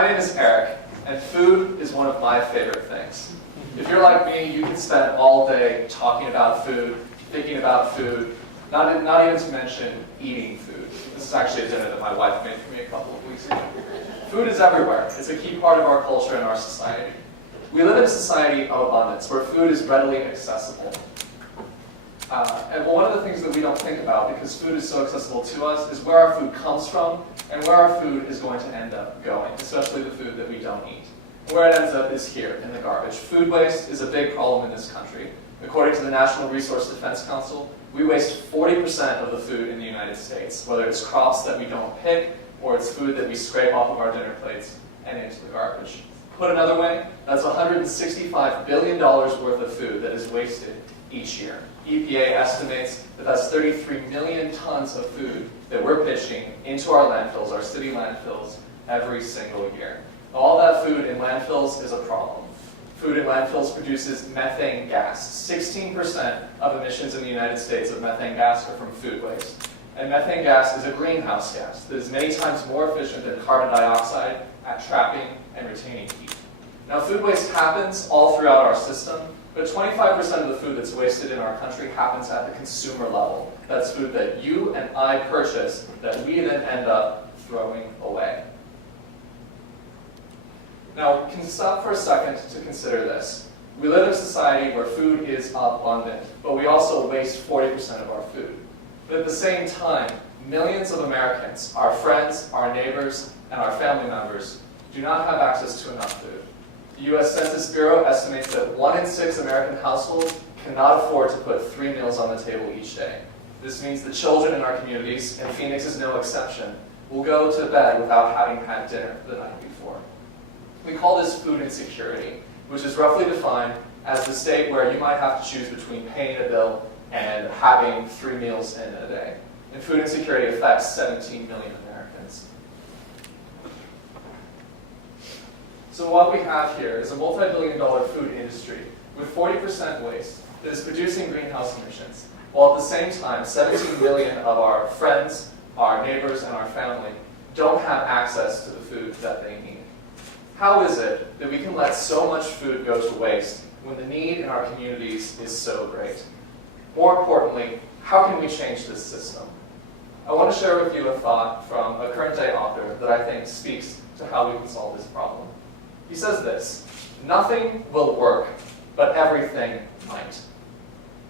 My name is Eric, and food is one of my favorite things. If you're like me, you can spend all day talking about food, thinking about food, not even to mention eating food. This is actually a dinner that my wife made for me a couple of weeks ago. Food is everywhere. It's a key part of our culture and our society. We live in a society of abundance where food is readily accessible. And one of the things that we don't think about, because food is so accessible to us, is where our food comes from and where our food is going to end up going, especially the food that we don't eat. And where it ends up is here, in the garbage. Food waste is a big problem in this country. According to the National Resource Defense Council, we waste 40% of the food in the United States, whether it's crops that we don't pick or it's food that we scrape off of our dinner plates and into the garbage. Put another way, that's $165 billion worth of food that is wasted each year. EPA estimates that that's 33 million tons of food that we're pitching into our landfills, our city landfills, every single year. All that food in landfills is a problem. Food in landfills produces methane gas. 16% of emissions in the United States of methane gas are from food waste. And methane gas is a greenhouse gas that is many times more efficient than carbon dioxide at trapping and retaining heat. Now, food waste happens all throughout our system, but 25% of the food that's wasted in our country happens at the consumer level. That's food that you and I purchase that we then end up throwing away. Now, we can stop for a second to consider this. We live in a society where food is abundant, but we also waste 40% of our food. But at the same time, millions of Americans, our friends, our neighbors, and our family members, do not have access to enough food. The U.S. Census Bureau estimates that 1 in 6 American households cannot afford to put 3 meals on the table each day. This means the children in our communities, and Phoenix is no exception, will go to bed without having had dinner the night before. We call this food insecurity, which is roughly defined as the state where you might have to choose between paying a bill and having 3 meals in a day. And food insecurity affects 17 million Americans. So what we have here is a multi-billion-dollar food industry with 40% waste that is producing greenhouse emissions, while at the same time 17 million of our friends, our neighbors, and our family don't have access to the food that they need. How is it that we can let so much food go to waste when the need in our communities is so great? More importantly, how can we change this system? I want to share with you a thought from a current day author that I think speaks to how we can solve this problem. He says this: nothing will work, but everything might.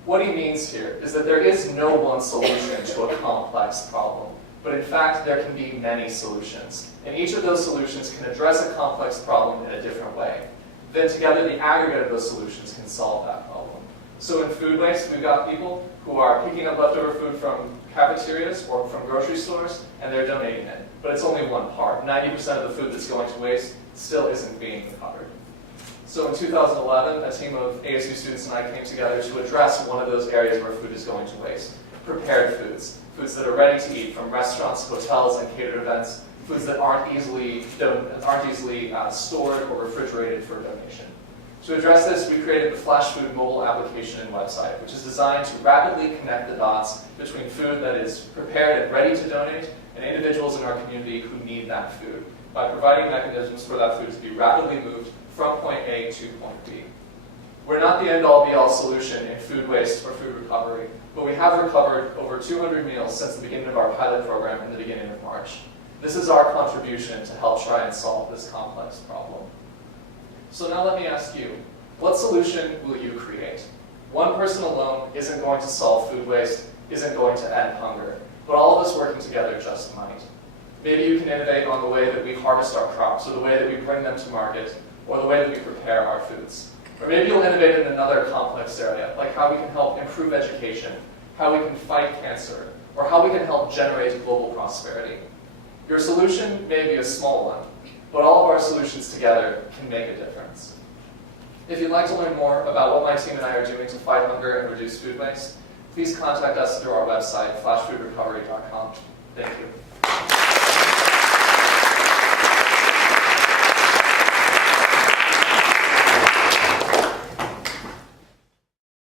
What he means here is that there is no one solution to a complex problem, but in fact there can be many solutions. And each of those solutions can address a complex problem in a different way. Then together the aggregate of those solutions can solve that problem. So in food waste, we've got people who are picking up leftover food from cafeterias or from grocery stores, and they're donating it. But it's only one part. 90% of the food that's going to waste still isn't being recovered. So in 2011, a team of ASU students and I came together to address one of those areas where food is going to waste. Prepared foods. Foods that are ready to eat from restaurants, hotels, and catered events. Foods that aren't easily stored or refrigerated for donation. To address this, we created the FlashFood mobile application and website, which is designed to rapidly connect the dots between food that is prepared and ready to donate and individuals in our community who need that food, by providing mechanisms for that food to be rapidly moved from point A to point B. We're not the end-all be-all solution in food waste or food recovery, but we have recovered over 200 meals since the beginning of our pilot program in the beginning of March. This is our contribution to help try and solve this complex problem. So now let me ask you, what solution will you create? One person alone isn't going to solve food waste, isn't going to end hunger, but all of us working together just might. Maybe you can innovate on the way that we harvest our crops, or the way that we bring them to market, or the way that we prepare our foods. Or maybe you'll innovate in another complex area, like how we can help improve education, how we can fight cancer, or how we can help generate global prosperity. Your solution may be a small one, but all of our solutions together can make a difference. If you'd like to learn more about what my team and I are doing to fight hunger and reduce food waste, please contact us through our website, flashfoodrecovery.com. Thank you.